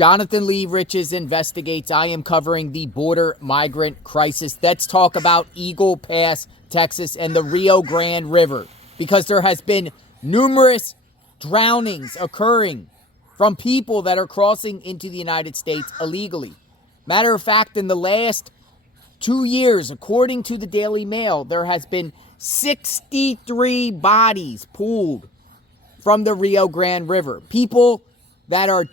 Jonathan Lee Riches investigates. I am covering the border migrant crisis. Let's talk about Eagle Pass, Texas, and the Rio Grande River, because there has been numerous drownings occurring from people that are crossing into the United States illegally. Matter of fact, in the last 2 years, according to the Daily Mail, there has been 63 bodies pulled from the Rio Grande River. People that are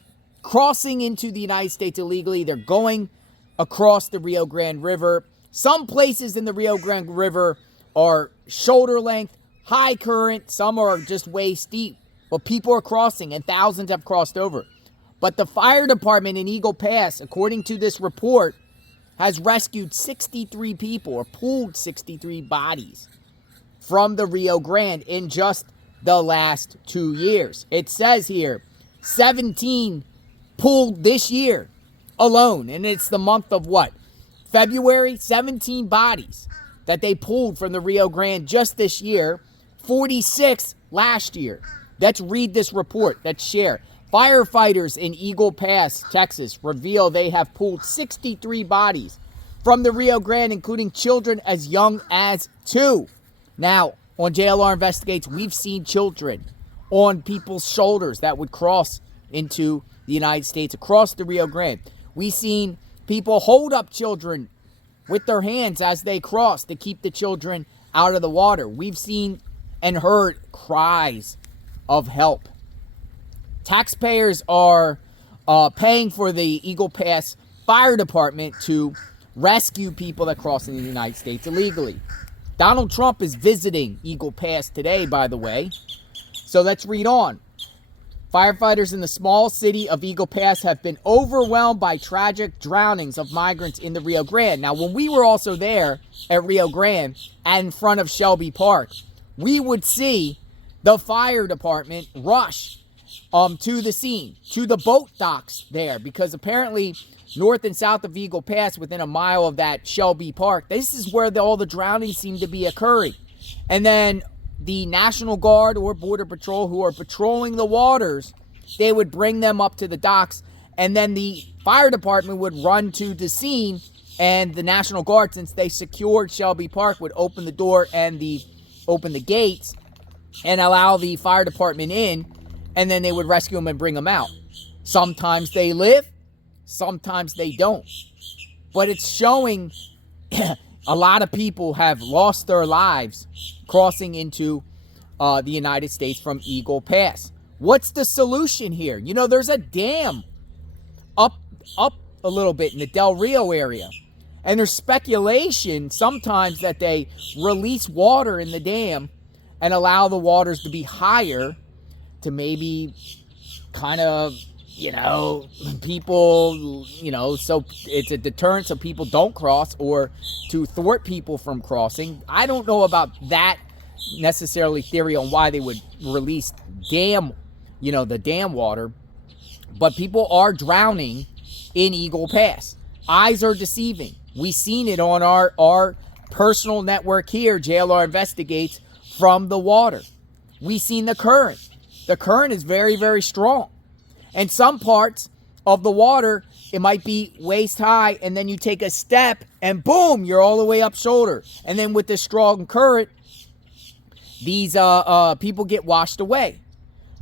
crossing into the United States illegally, they're going across the Rio Grande River. Some places in the Rio Grande River are shoulder length, high current. Some are just waist deep. But people are crossing, and thousands have crossed over. But the fire department in Eagle Pass, according to this report, has rescued 63 people, or pulled 63 bodies from the Rio Grande in just the last 2 years. It says here, 17 pulled this year alone, and it's the month of what? February. 17 bodies that they pulled from the Rio Grande just this year, 46 last year. Let's read this report. Let's share. Firefighters in Eagle Pass, Texas, reveal they have pulled 63 bodies from the Rio Grande, including children as young as 2. Now, on JLR Investigates, we've seen children on people's shoulders that would cross into the United States across the Rio Grande. We've seen people hold up children with their hands as they cross to keep the children out of the water. We've seen and heard cries of help. Taxpayers are paying for the Eagle Pass Fire Department to rescue people that cross into the United States illegally. Donald Trump is visiting Eagle Pass today, by the way. So let's read on. Firefighters in the small city of Eagle Pass have been overwhelmed by tragic drownings of migrants in the Rio Grande. Now, when we were also there at Rio Grande and in front of Shelby Park, we would see the fire department rush to the scene, to the boat docks there, because apparently north and south of Eagle Pass, within a mile of that Shelby Park, this is where all the drownings seem to be occurring. And then the National Guard or Border Patrol who are patrolling the waters, they would bring them up to the docks, and then the fire department would run to the scene, and the National Guard, since they secured Shelby Park, would open the door and open the gates and allow the fire department in, and then they would rescue them and bring them out. Sometimes they live, sometimes they don't. But it's showing a lot of people have lost their lives crossing into the United States from Eagle Pass. What's the solution here? You know, there's a dam up a little bit in the Del Rio area. And there's speculation sometimes that they release water in the dam and allow the waters to be higher to maybe kind of, people, so it's a deterrent so people don't cross, or to thwart people from crossing. I don't know about that necessarily theory on why they would release the dam water, but people are drowning in Eagle Pass. Eyes are deceiving. We've seen it on our personal network here, JLR Investigates, from the water. We've seen the current. The current is very, very strong. And some parts of the water, it might be waist high, and then you take a step, and boom, you're all the way up shoulder. And then with the strong current, these people get washed away.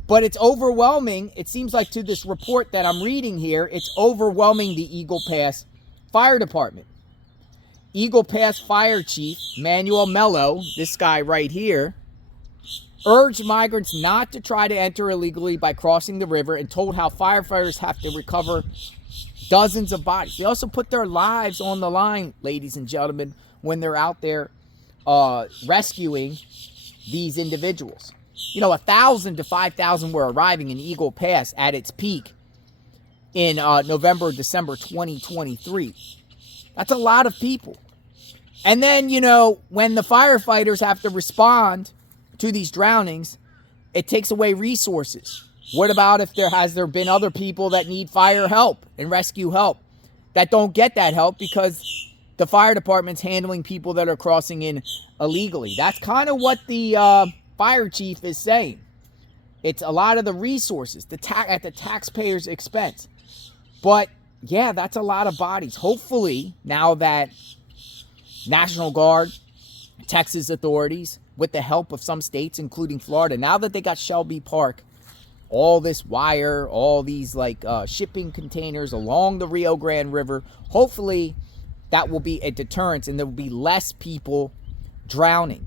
But it's overwhelming. It seems like, to this report that I'm reading here, it's overwhelming the Eagle Pass Fire Department. Eagle Pass Fire Chief Manuel Mello, this guy right here, urged migrants not to try to enter illegally by crossing the river, and told how firefighters have to recover dozens of bodies. They also put their lives on the line, ladies and gentlemen, when they're out there rescuing these individuals. 1,000 to 5,000 were arriving in Eagle Pass at its peak in November, December 2023. That's a lot of people. And then, when the firefighters have to respond to these drownings, it takes away resources. What about if there been other people that need fire help and rescue help that don't get that help because the fire department's handling people that are crossing in illegally? That's kind of what the fire chief is saying. It's a lot of the resources at the taxpayer's expense. But yeah, that's a lot of bodies. Hopefully, now that National Guard, Texas authorities, with the help of some states, including Florida, now that they got Shelby Park, all this wire, all these like shipping containers along the Rio Grande River, hopefully that will be a deterrence and there will be less people drowning.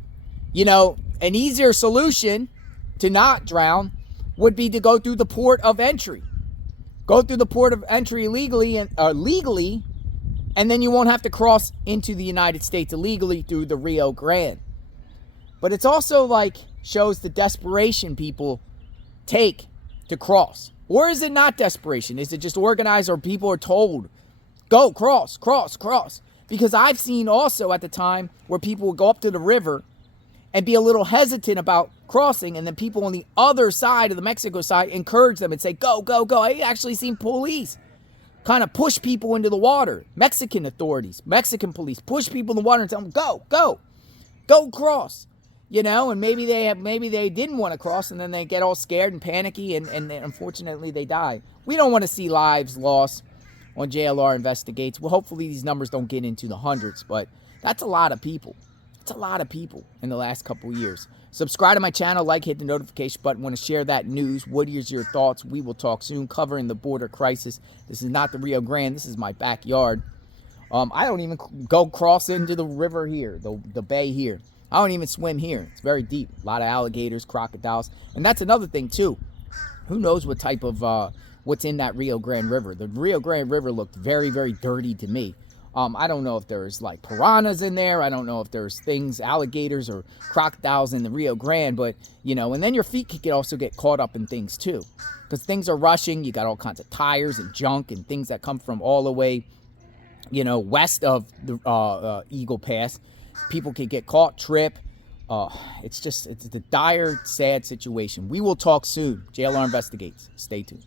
You know, an easier solution to not drown would be to go through the port of entry. Go through the port of entry legally, and then you won't have to cross into the United States illegally through the Rio Grande. But it's also like shows the desperation people take to cross. Or is it not desperation? Is it just organized, or people are told, go, cross, cross, cross? Because I've seen also at the time where people would go up to the river and be a little hesitant about crossing, and then people on the other side of the Mexico side encourage them and say, go, go, go. I actually seen police kind of push people into the water. Mexican authorities, Mexican police push people in the water and tell them, go, go, go cross. You know, and maybe they didn't want to cross, and then they get all scared and panicky, and unfortunately they die. We don't want to see lives lost on JLR Investigates. Well, hopefully these numbers don't get into the hundreds, but that's a lot of people. It's a lot of people in the last couple of years. Subscribe to my channel, like, hit the notification button. Want to share that news. What is your thoughts? We will talk soon. Covering the border crisis. This is not the Rio Grande. This is my backyard. I don't even go cross into the river here, the bay here. I don't even swim here. It's very deep. A lot of alligators, crocodiles. And that's another thing, too. Who knows what type of, what's in that Rio Grande River. The Rio Grande River looked very, very dirty to me. I don't know if there's, like, piranhas in there. I don't know if there's things, alligators or crocodiles in the Rio Grande. But, you know, and then your feet could also get caught up in things, too. Because things are rushing. You got all kinds of tires and junk and things that come from all the way, you know, west of the Eagle Pass. People can get caught, trip. It's a dire, sad situation. We will talk soon. JLR Investigates. Stay tuned.